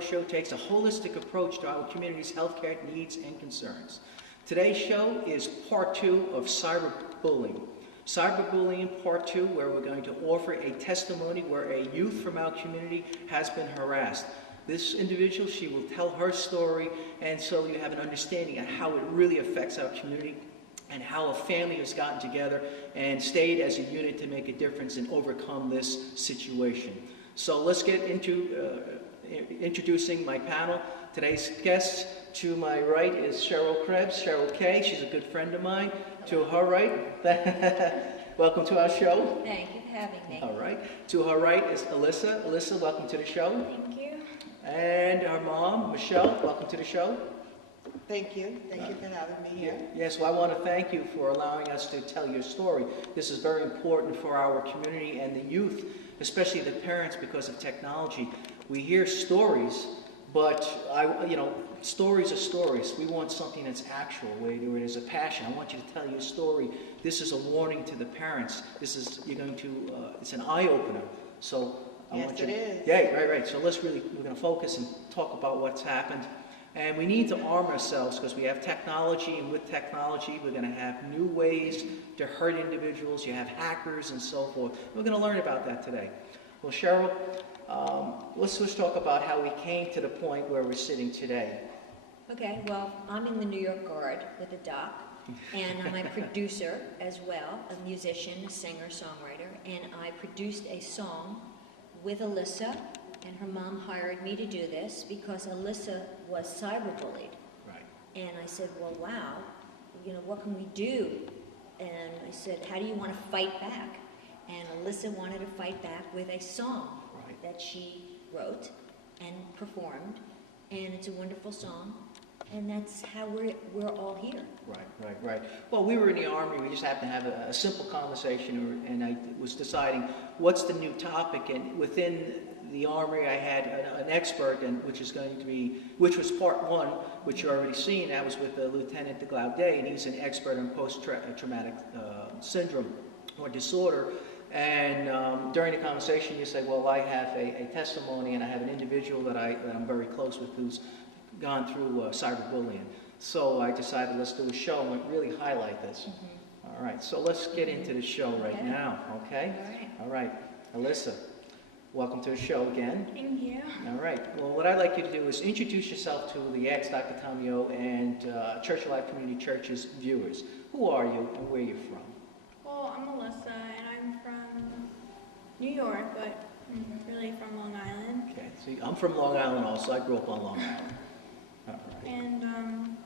show takes a holistic approach to our community's healthcare needs and concerns. Today's show is part 2 of cyberbullying. Cyberbullying part 2, where we're going to offer a testimony where a youth from our community has been harassed. This individual, she will tell her story, and so you have an understanding of how it really affects our community and how a family has gotten together and stayed as a unit to make a difference and overcome this situation. So let's get into introducing my panel. Today's guest to my right is Cheryl Krebs, Cheryl K. She's a good friend of mine. To her right, welcome to our show. Thank you for having me. All right. To her right is Alyssa. Alyssa, welcome to the show. Thank you. And her mom, Michelle, welcome to the show. Thank you. Thank you for having me here. Yes, well, I want to thank you for allowing us to tell your story. This is very important for our community and the youth, especially the parents, because of technology. We hear stories, but stories are stories. We want something that's actual, where there's a passion. I want you to tell your story. This is a warning to the parents. This is it's an eye opener. So I want you. Yes, it is. Yeah, right. So we're going to focus and talk about what's happened. And we need to arm ourselves because we have technology, and with technology, we're going to have new ways to hurt individuals. You have hackers and so forth. We're going to learn about that today. Well, Cheryl, let's just talk about how we came to the point where we're sitting today. Okay, well, I'm in the New York Guard with a doc, and I'm a producer as well, a musician, a singer, songwriter, and I produced a song with Alyssa, and her mom hired me to do this because Alyssa was cyberbullied. Right. And I said, well, wow, what can we do? And I said, how do you want to fight back? And Alyssa wanted to fight back with a song that she wrote and performed, and it's a wonderful song, and that's how we're all here. Right. Well, we were in the Army. We just happened to have a simple conversation, and I was deciding what's the new topic, and within the Army I had an expert, which was part 1, which you've already seen. That was with Lieutenant DeGlaudet, and he's an expert on post-traumatic syndrome or disorder. And during the conversation, you say, well, I have a testimony, and I have an individual that I'm very close with who's gone through cyberbullying. So I decided let's do a show and really highlight this. Mm-hmm. All right, so let's get into the show right now, okay? All right. Alyssa, welcome to the show again. Thank you. All right. Well, what I'd like you to do is introduce yourself to the ex-Dr. Tamio and Church of Life Community Church's viewers. Who are you and where are you from? Well, I'm Alyssa, and I'm from New York, but I'm really from Long Island. Okay, so I'm from Long Island also. I grew up on Long Island. All right. And,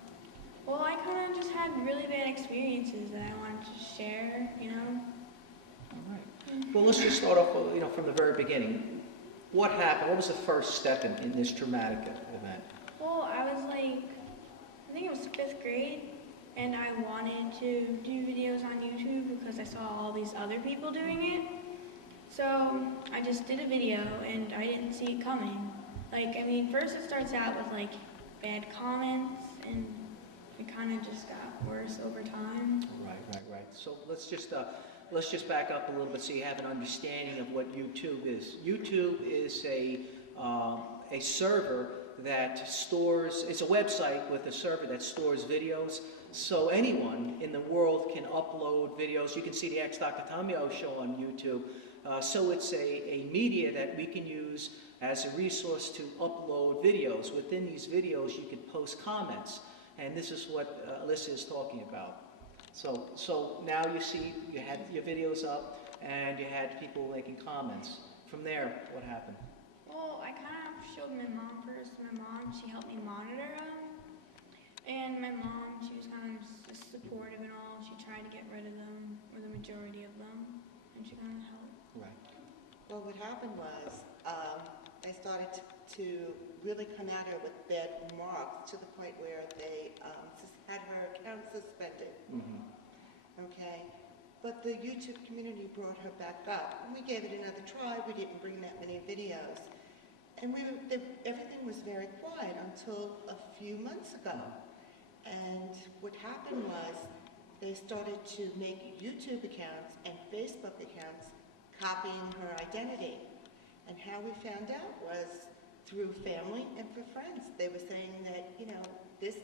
well, I kind of just had really bad experiences that I wanted to share, All right. Well, let's just start off, from the very beginning. What happened? What was the first step in this traumatic event? Well, I was I think it was 5th grade, and I wanted to do videos on YouTube because I saw all these other people doing it. So I just did a video, and I didn't see it coming. First it starts out with bad comments, and it kind of just got worse over time. Right. So let's just back up a little bit so you have an understanding of what YouTube is. YouTube is a server that stores. It's a website with a server that stores videos. So anyone in the world can upload videos. You can see the ex-Dr. Tamio show on YouTube. So it's a media that we can use as a resource to upload videos. Within these videos, you can post comments. And this is what Alyssa is talking about. So now you see you had your videos up and you had people making comments. From there, what happened? Well, I kind of showed my mom first. My mom, she helped me monitor them. And my mom, she was kind of supportive and all. She tried to get rid of them, or the majority of them, and she kind of helped. Right. Well, what happened was they started to really come at her with bad remarks to the point where they had her account suspended. Mm-hmm. Okay? But the YouTube community brought her back up. And we gave it another try. We didn't bring that many videos. And everything was very quiet until a few months ago. And what happened was they started to make YouTube accounts and Facebook accounts copying her identity. And how we found out was through family and for friends. They were saying that, you know, this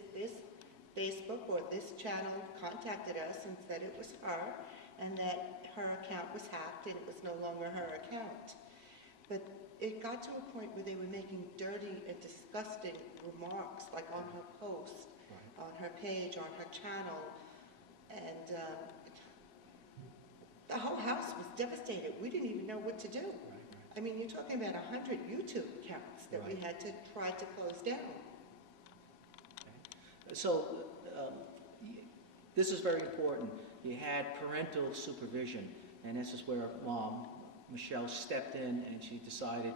Facebook or this channel contacted us and said it was her and that her account was hacked and it was no longer her account. But it got to a point where they were making dirty and disgusting remarks, like on her post, on her page, on her channel, and the whole house was devastated. We didn't even know what to do. I mean, you're talking about 100 YouTube accounts that we had to try to close down. So this is very important. You had parental supervision, and this is where Mom, Michelle, stepped in and she decided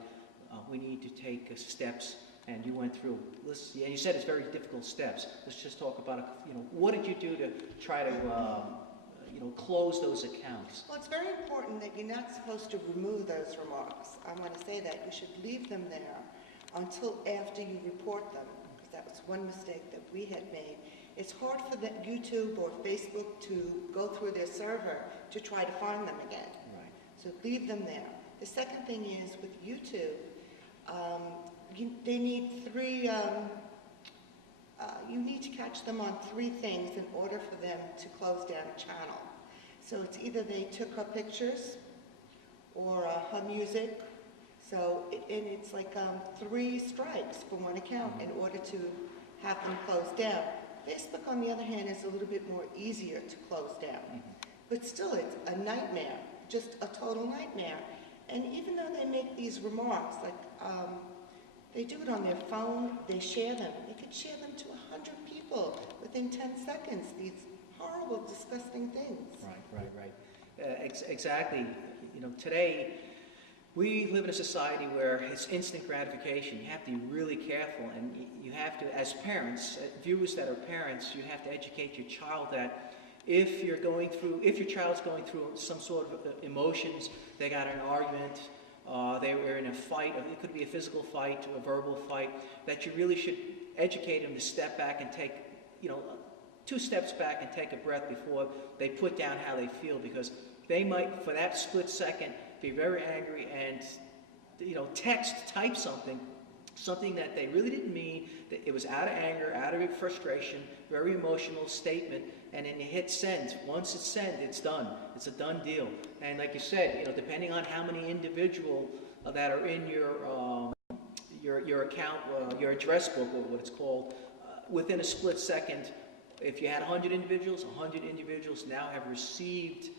we need to take steps, and you went through, and you said it's very difficult steps. Let's just talk about, you know, what did you do to try to, you know, close those accounts? Well, it's very important that you're not supposed to remove those remarks. I want to say that. You should leave them there until after you report them, because that was one mistake that we had made. It's hard for the YouTube or Facebook to go through their server to try to find them again. Right. So leave them there. The second thing is with YouTube, they need three, you need to catch them on three things in order for them to close down a channel. So it's either they took her pictures or her music. So, and it's like 3 strikes for one account in order to have them closed down. Facebook, on the other hand, is a little bit more easier to close down. But still, it's a nightmare, just a total nightmare. And even though they make these remarks, like they do it on their phone, they share them. They could share them to 100 people within 10 seconds, these horrible, disgusting things. Right. Exactly. You know, today, we live in a society where it's instant gratification. You have to be really careful, and you have to, as parents, viewers that are parents, you have to educate your child that if your child's going through some sort of emotions, they got in an argument, they were in a fight, it could be a physical fight, a verbal fight, that you really should educate them to step back and take, you know, 2 steps back and take a breath before they put down how they feel, because they might, for that split second, be very angry and, you know, type something that they really didn't mean, that it was out of anger, out of frustration, very emotional statement, and then you hit send. Once it's sent, it's done. It's a done deal. And like you said, you know, depending on how many individuals that are in your account, your address book, or what it's called, within a split second, if you had 100 individuals, 100 individuals now have received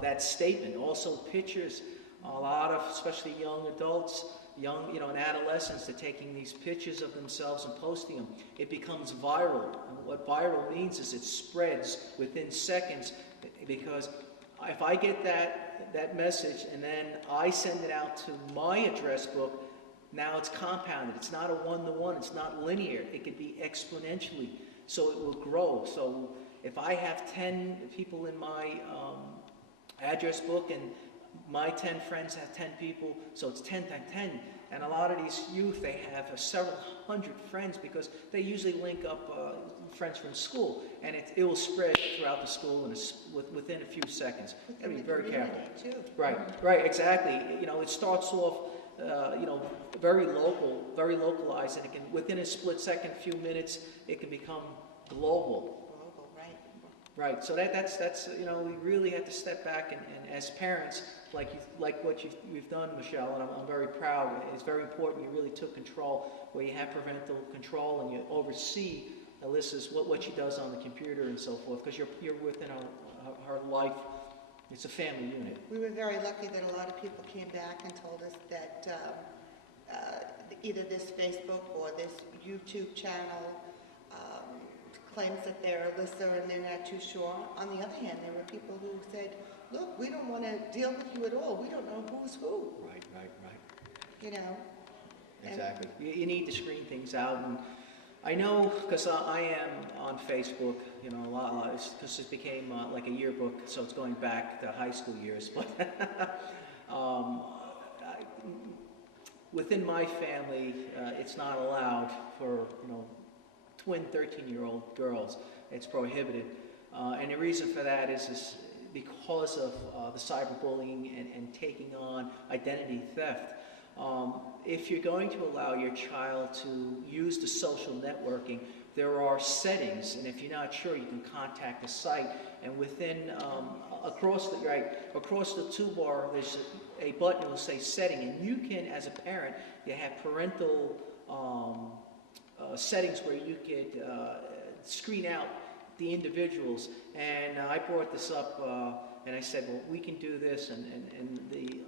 that statement. Also pictures, a lot of, especially young adults, young, you know, and adolescents, are taking these pictures of themselves and posting them. It becomes viral. And what viral means is it spreads within seconds, because if I get that message and then I send it out to my address book, now it's compounded. It's not a one-to-one. It's not linear. It could be exponentially. So it will grow. So if I have 10 people in my address book and my 10 friends have 10 people, so it's 10 times 10. And a lot of these youth, they have several hundred friends because they usually link up friends from school, and it will spread throughout the school within a few seconds. You gotta be very careful. Too. Right, exactly. You know, it starts off, you know, very localized, and it can, within a split second, few minutes, it can become global. Right, so that's you know, we really have to step back and as parents, like what we've done, Michelle, and I'm very proud. It's very important. You really took control, where you have parental control and you oversee Alyssa's what she does on the computer and so forth, because you're within her life. It's a family unit. We were very lucky that a lot of people came back and told us that either this Facebook or this YouTube channel claims that they're Alyssa and they're not too sure. On the other hand, there were people who said, look, we don't want to deal with you at all. We don't know who's who. Right. You know? Exactly. You need to screen things out. And I know, because I am on Facebook, you know, a lot, because it became like a yearbook, so it's going back to high school years. But within my family, it's not allowed for, you know, twin 13-year-old girls. It's prohibited. And the reason for that is because of the cyberbullying and taking on identity theft. If you're going to allow your child to use the social networking, there are settings, and if you're not sure, you can contact the site. And within across the toolbar, there's a button that will say setting, and you can, as a parent, you have parental settings where you could screen out the individuals. And I brought this up, and I said, well, we can do this, and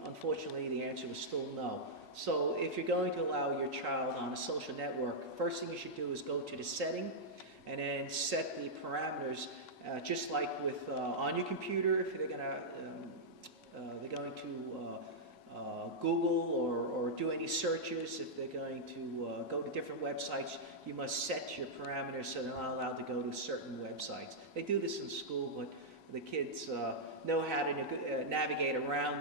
unfortunately, the answer was still no. So if you're going to allow your child on a social network, first thing you should do is go to the setting and then set the parameters, just like with on your computer. If they're going to Google or do any searches, if they're going to go to different websites, you must set your parameters so they're not allowed to go to certain websites. They do this in school, but the kids know how to navigate around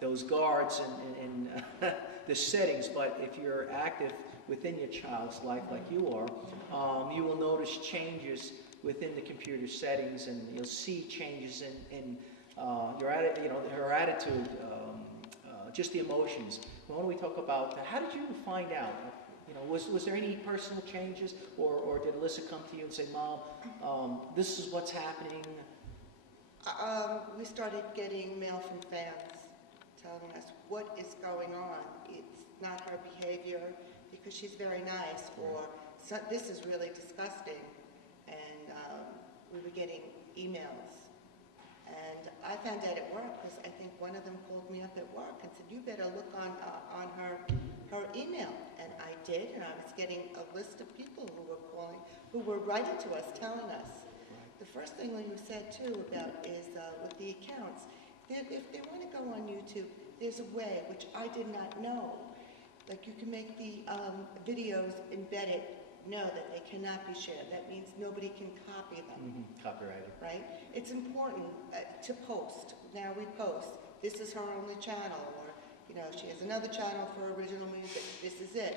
those guards and the settings. But if you're active within your child's life like you are, you will notice changes within the computer settings, and you'll see changes in her attitude, just the emotions. Why don't we talk about how did you find out? Was there any personal changes, or did Alyssa come to you and say, Mom, this is what's happening? We started getting mail from fans telling us what is going on. It's not her behavior because she's very nice, or this is really disgusting. And we were getting emails. And I found out at work because I think one of them called me up at work and said, you better look on her email. And I did, and I was getting a list of people who were calling, who were writing to us, telling us. The first thing you said too about is with the accounts, if they want to go on YouTube, there's a way, which I did not know. Like you can make the videos embedded, know that they cannot be shared. That means nobody can copy them. Mm-hmm. Copyrighted. Right? It's important to post. Now we post. This is her only channel, or she has another channel for original music. This is it.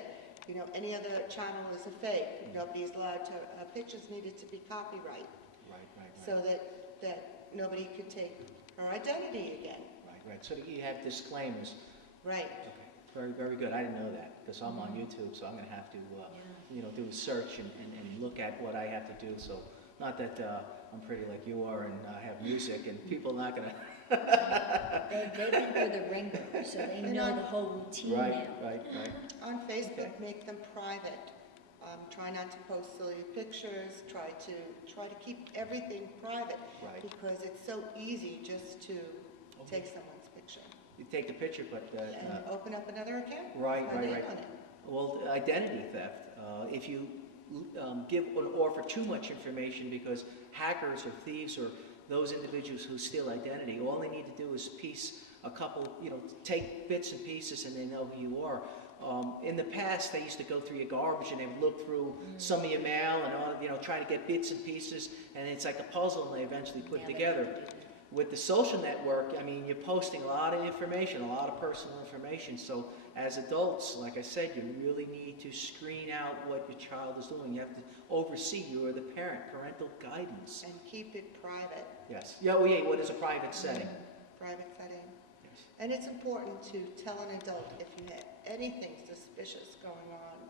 Any other channel is a fake. Nobody's allowed to. Pictures needed to be copyright. Right. So that nobody could take her identity again. Right. So you have disclaimers. Right. Okay. Very, very good. I didn't know that because I'm on YouTube, so I'm going to have to, do a search and look at what I have to do. So, not that I'm pretty like you are and I have music, and people are not going to. They've been through the ringer, so they know the whole routine now. Right. On Facebook, make them private. Try not to post silly pictures. Try to keep everything private, because it's so easy just to take someone's picture. You take the picture, but and open up another account. Right. On it. Well, identity theft. If you give or offer too much information, because hackers or thieves or those individuals who steal identity, all they need to do is piece a couple, take bits and pieces, and they know who you are. In the past, they used to go through your garbage and they would look through some of your mail and try to get bits and pieces, and it's like a puzzle, and they eventually put together. With the social network, you're posting a lot of information, a lot of personal information. So as adults, like I said, you really need to screen out what your child is doing. You have to oversee. You are the parent, parental guidance. And keep it private. Yes. What is a private setting? Private setting. Yes. And it's important to tell an adult if you have anything suspicious going on,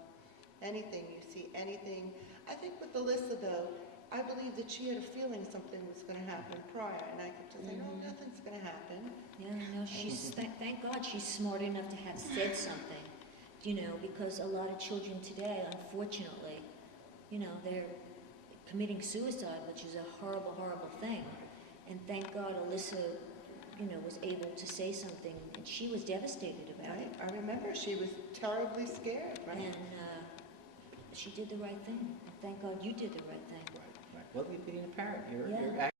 anything you see, anything. I think with Alyssa, though, I believe that she had a feeling something was going to happen prior, and I could just say, no, nothing's going to happen. Yeah, no, thank God she's smart enough to have said something, because a lot of children today, unfortunately, they're committing suicide, which is a horrible, horrible thing. And thank God Alyssa, was able to say something, and she was devastated about it. I remember she was terribly scared, right? And she did the right thing. And thank God you did the right thing. Right. Well, you're being a parent. Yeah.